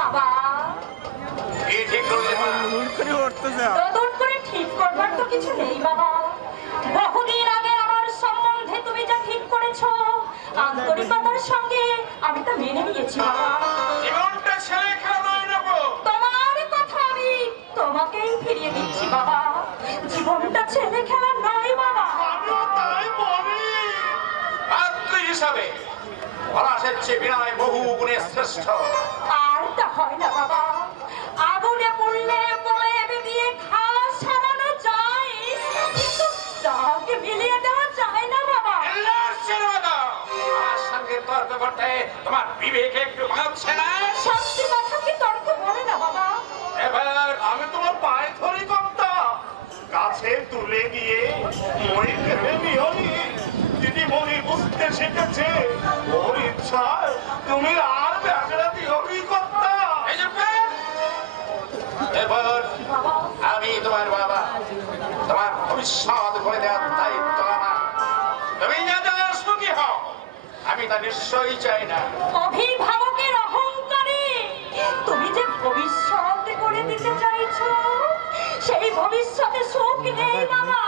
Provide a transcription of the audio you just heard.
বাবা কি ঠিক করলে মা? নতুন করে ঠিক করবার তো কিছু নেই বাবা। বহুদিন আগে আমার সম্বন্ধে তুমি যা ঠিক করেছো আন্তরিকতার সঙ্গে আমি তা মেনে নিয়েছি বাবা। জীবনটা ছেলে খেলা নয় না গো। তোমার কথা আমি তোমাকেই ফিরিয়ে দিচ্ছি বাবা। জীবনটা ছেলে খেলা নয় বাবা। আমিও তাই বলি। পাত্র হিসাবে পলাশের চেয়ে বিনয় বহু গুণে শ্রেষ্ঠ। আর তা হয় না বাবা। আগুনে পুড়লে পড়ে দিয়ে ঘাস ছাড়ানো যায়, কিন্তু তাকে মিলিয়ে দেওয়া যায় না বাবা। আল্লাহর ছেড়ে দাও। আমার সঙ্গে তর্ক করতে তোমার বিবেকে একটু বাঁধছে না? সত্যি কথা কি তর্ক বলে না বাবা? এবার আমি তোমার পায়ে ধরি কর্তা। কাছে তুলে গিয়ে মরি ভেবে নিয়নি। যদি মরি বুঝতে শিখেছে ওর ইচ্ছায় তুমি আর ব্যাগড়া দিওনি কর্তা। এবার বাবা আমি তোমার বাবা, তোমার ভবিষ্যৎ করে দেওয়ার দায়িত্ব আমার। তুমি যাতে সুখী হও আমি তা নিশ্চয়ই চাই না। অভিভাবকের অহংকারে তুমি যে ভবিষ্যৎ করে দিতে চাইছো, সেই ভবিষ্যতে সুখ নেই বাবা।